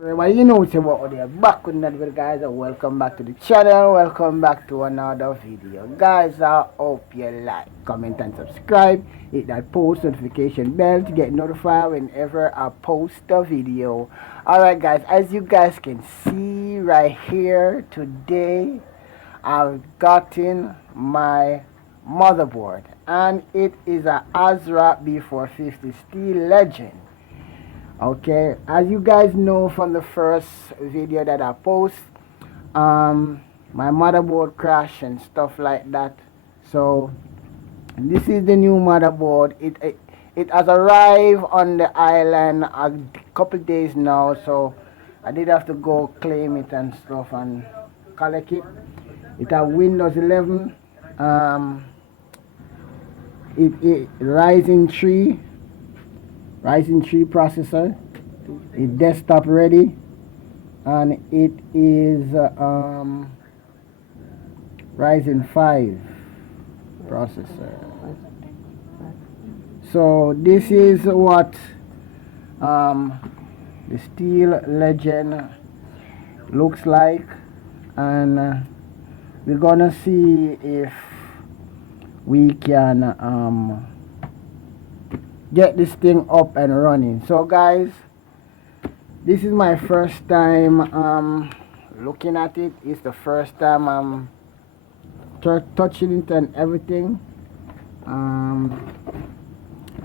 Well, you know it's about there. Back with another video, guys, and welcome back to the channel. Welcome back to another video, guys. I hope you like, comment, and subscribe. Hit that post notification bell to get notified whenever I post a video. Alright, guys, as you guys can see right here today, I've gotten my motherboard, and it is a ASRock B450 Steel Legend. Okay, as you guys know from the first video that I post, my motherboard crashed and stuff like that. So this is the new motherboard. It has arrived on the island a couple days now, so I did have to go claim it and stuff and collect it. It has Windows 11, it Ryzen 3 processor. It's desktop ready, and it is Ryzen 5 processor. So this is what the Steel Legend looks like, and we're gonna see if we can get this thing up and running. So guys, this is my first time looking at it. It's the first time I'm touching it and everything.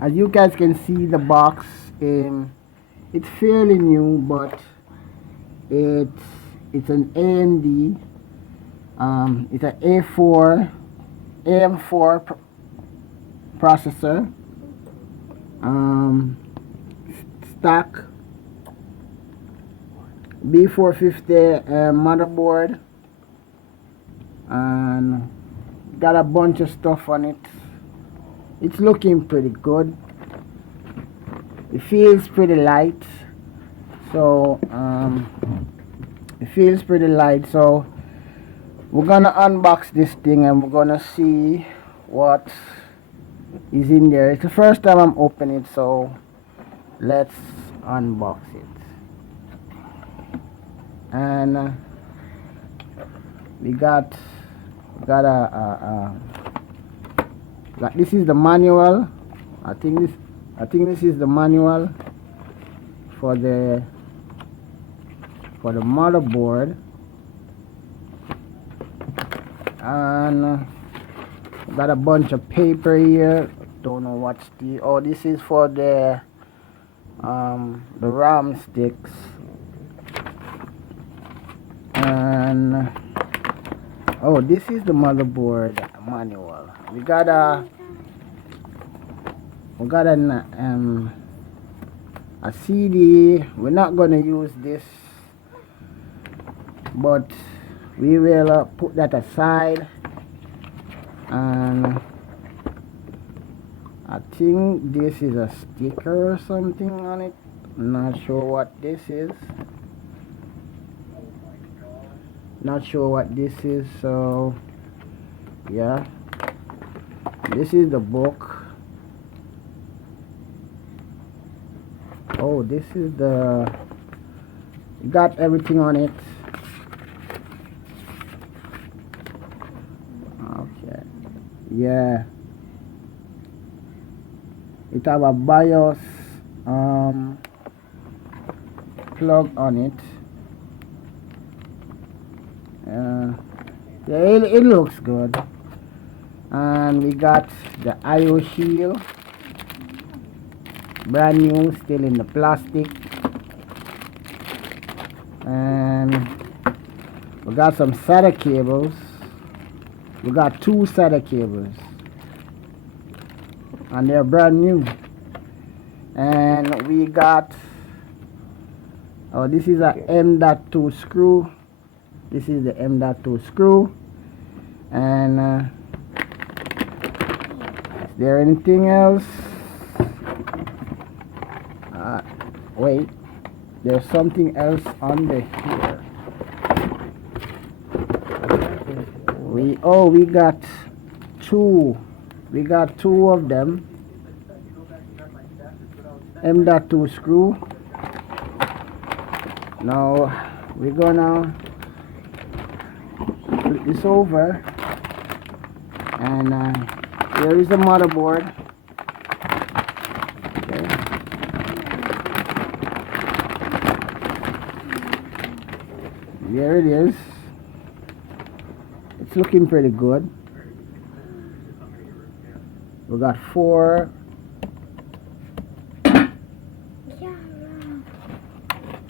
As you guys can see, the box, it's fairly new, but it's an AMD, it's an AM4 processor, stock B450 motherboard, and got a bunch of stuff on it. It's looking pretty good. It feels pretty light, so it feels pretty light. So we're gonna unbox this thing and we're gonna see what is in there. It's the first time I'm opening it, so let's unbox it. And we got this is the manual. I think this is the manual for the motherboard, and got a bunch of paper here. Don't know what's the, oh, this is for the RAM sticks. And oh, this is the motherboard manual. We got a CD. We're not gonna use this, but we will put that aside. And I think this is a sticker or something on it. I'm not sure what this is. So yeah, this is the book. Oh, this is the, got everything on it. Okay, yeah, it have a BIOS plug on it. Yeah, it looks good. And we got the IO shield, brand new, still in the plastic. And we got some SATA cables. We got 2 SATA cables, and they're brand new. And we got, oh, this is a M.2 screw. This is the M.2 screw. And is there anything else? Wait, there's something else under here. We got two. We got 2 of them. M.2 screw. Now we're gonna flip this over, and here is the motherboard. Okay. There it is. It's looking pretty good. We got four.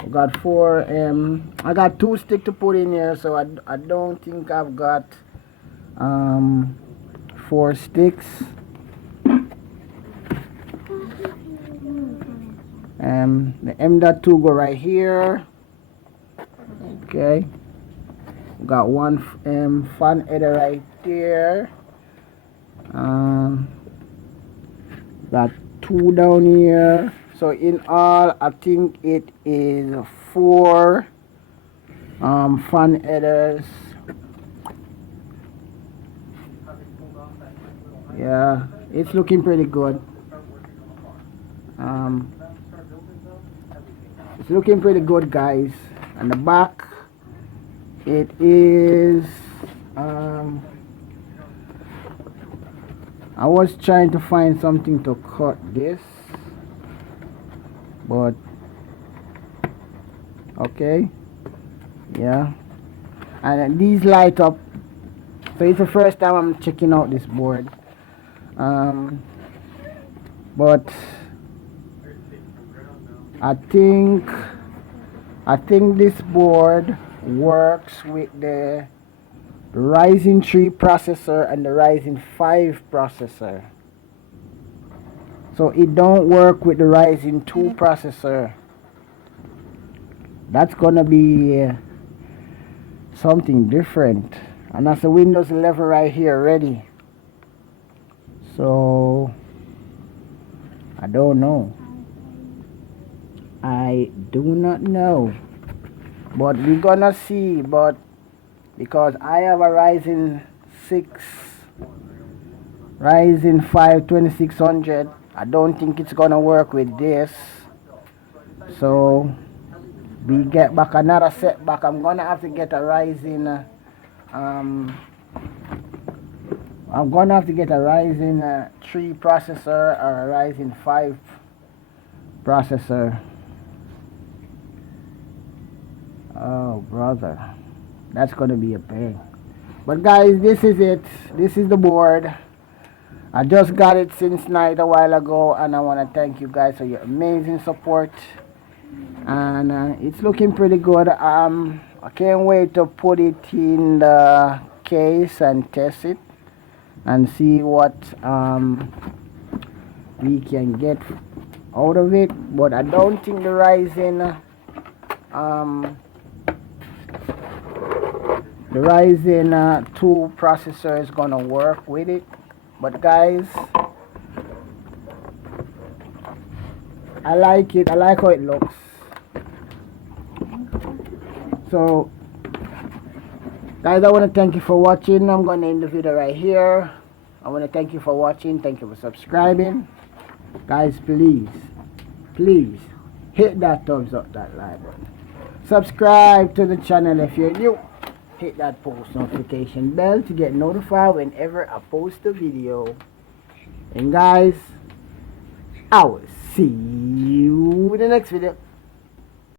We got four. I got 2 sticks to put in here, so I don't think I've got 4 sticks. The M.2 go right here. Okay. We got one fan header right there. Got 2 down here. So in all, I think it is 4 fan headers. Yeah, it's looking pretty good. It's looking pretty good, guys. And the back, it is I was trying to find something to cut this, but okay, yeah. And these light up, so it's the first time I'm checking out this board. But I think this board works with the Ryzen 3 processor and the Ryzen 5 processor. So it don't work with the Ryzen 2 processor. That's gonna be something different. And that's the Windows 11 right here ready. So I don't know. I do not know. But we're gonna see. But because I have a Ryzen 5 2600, I don't think it's gonna work with this. So we get back another setback. I'm gonna have to get a Ryzen I'm gonna have to get a Ryzen 3 processor or a Ryzen 5 processor. Oh brother, that's gonna be a pain. But guys, this is it. This is the board. I just got it since night a while ago, and I want to thank you guys for your amazing support. And it's looking pretty good. I can't wait to put it in the case and test it and see what we can get out of it. But I don't think the Ryzen 2 processor is gonna work with it. But guys, I like it. I like how it looks. So guys, I want to thank you for watching. I'm gonna end the video right here. I want to thank you for watching. Thank you for subscribing. Guys, please hit that thumbs up, that like button. Subscribe to the channel if you're new. Hit that post notification bell to get notified whenever I post a video. And guys, I will see you in the next video.